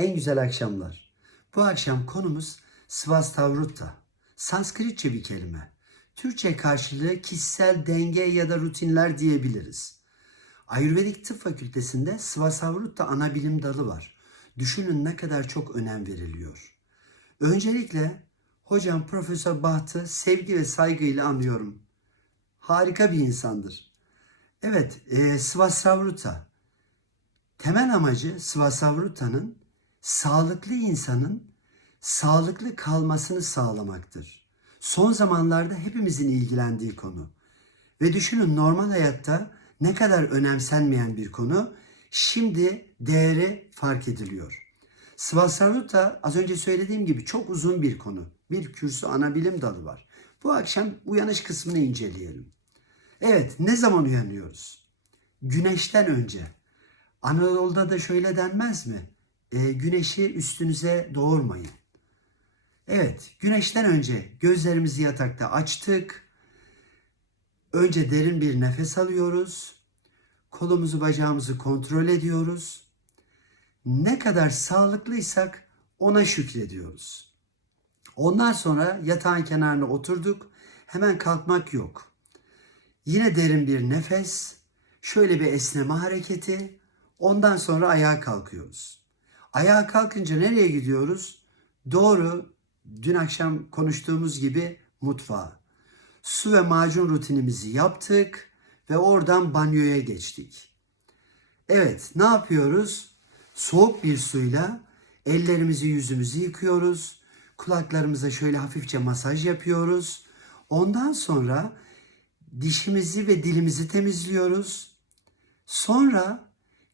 En güzel akşamlar. Bu akşam konumuz Svastavrutta. Sanskritçe bir kelime. Türkçe karşılığı kişisel denge ya da rutinler diyebiliriz. Ayurvedik Tıp Fakültesinde Svastavrutta ana bilim dalı var. Düşünün ne kadar çok önem veriliyor. Öncelikle hocam Profesör Baht'ı sevgi ve saygıyla anıyorum. Harika bir insandır. Evet, e, Svastavrutta. Temel amacı Svasavrutta'nın sağlıklı insanın sağlıklı kalmasını sağlamaktır. Son zamanlarda hepimizin ilgilendiği konu. Ve düşünün normal hayatta ne kadar önemsenmeyen bir konu şimdi değeri fark ediliyor. Svasarutta az önce söylediğim gibi çok uzun bir konu. Bir kürsü ana bilim dalı var. Bu akşam uyanış kısmını inceleyelim. Evet ne zaman uyanıyoruz? Güneşten önce. Anadolu'da da şöyle denmez mi? E, güneşi üstünüze doğurmayın. Evet, güneşten önce gözlerimizi yatakta açtık. Önce derin bir nefes alıyoruz. Kolumuzu bacağımızı kontrol ediyoruz. Ne kadar sağlıklıysak ona şükrediyoruz. Ondan sonra yatağın kenarına oturduk. Hemen kalkmak yok. Yine derin bir nefes, şöyle bir esneme hareketi. Ondan sonra ayağa kalkıyoruz. Ayağa kalkınca nereye gidiyoruz? Doğru dün akşam konuştuğumuz gibi mutfağa. Su ve macun rutinimizi yaptık ve oradan banyoya geçtik. Evet, ne yapıyoruz? Soğuk bir suyla ellerimizi yüzümüzü yıkıyoruz. Kulaklarımıza şöyle hafifçe masaj yapıyoruz. Ondan sonra dişimizi ve dilimizi temizliyoruz. Sonra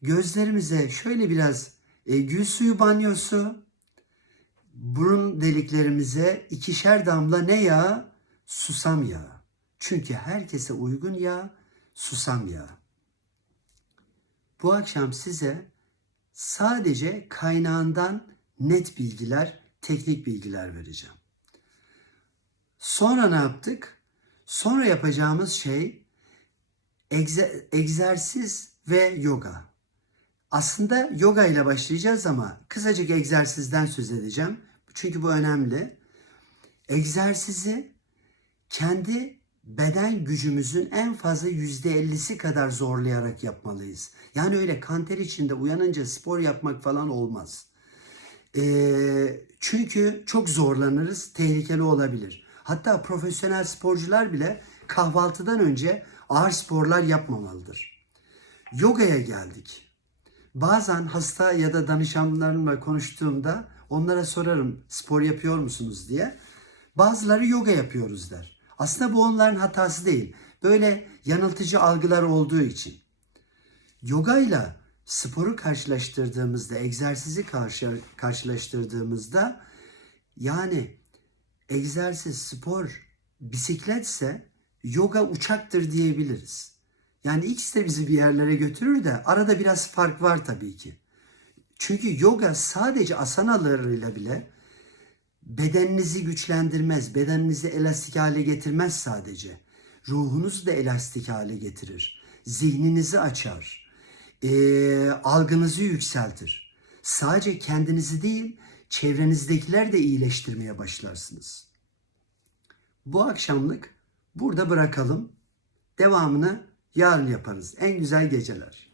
gözlerimize şöyle biraz e, gül suyu banyosu, burun deliklerimize ikişer damla ne yağı? Susam yağı. Çünkü herkese uygun yağ susam yağı. Bu akşam size sadece kaynağından net bilgiler, teknik bilgiler vereceğim. Sonra ne yaptık? Sonra yapacağımız şey egze- egzersiz ve yoga. Aslında yoga ile başlayacağız ama kısacık egzersizden söz edeceğim. Çünkü bu önemli. Egzersizi kendi beden gücümüzün en fazla yüzde ellisi kadar zorlayarak yapmalıyız. Yani öyle kanter içinde uyanınca spor yapmak falan olmaz. Ee, çünkü çok zorlanırız, tehlikeli olabilir. Hatta profesyonel sporcular bile kahvaltıdan önce ağır sporlar yapmamalıdır. Yogaya geldik. Bazen hasta ya da danışanlarımla konuştuğumda onlara sorarım spor yapıyor musunuz diye. Bazıları yoga yapıyoruz der. Aslında bu onların hatası değil. Böyle yanıltıcı algılar olduğu için. Yoga ile sporu karşılaştırdığımızda, egzersizi karşı, karşılaştırdığımızda yani egzersiz, spor, bisikletse yoga uçaktır diyebiliriz. Yani ikisi de bizi bir yerlere götürür de arada biraz fark var tabii ki. Çünkü yoga sadece asanalarıyla bile bedeninizi güçlendirmez, bedeninizi elastik hale getirmez sadece. Ruhunuzu da elastik hale getirir. Zihninizi açar. Ee, algınızı yükseltir. Sadece kendinizi değil, çevrenizdekiler de iyileştirmeye başlarsınız. Bu akşamlık burada bırakalım. Devamını yarın yaparız. En güzel geceler.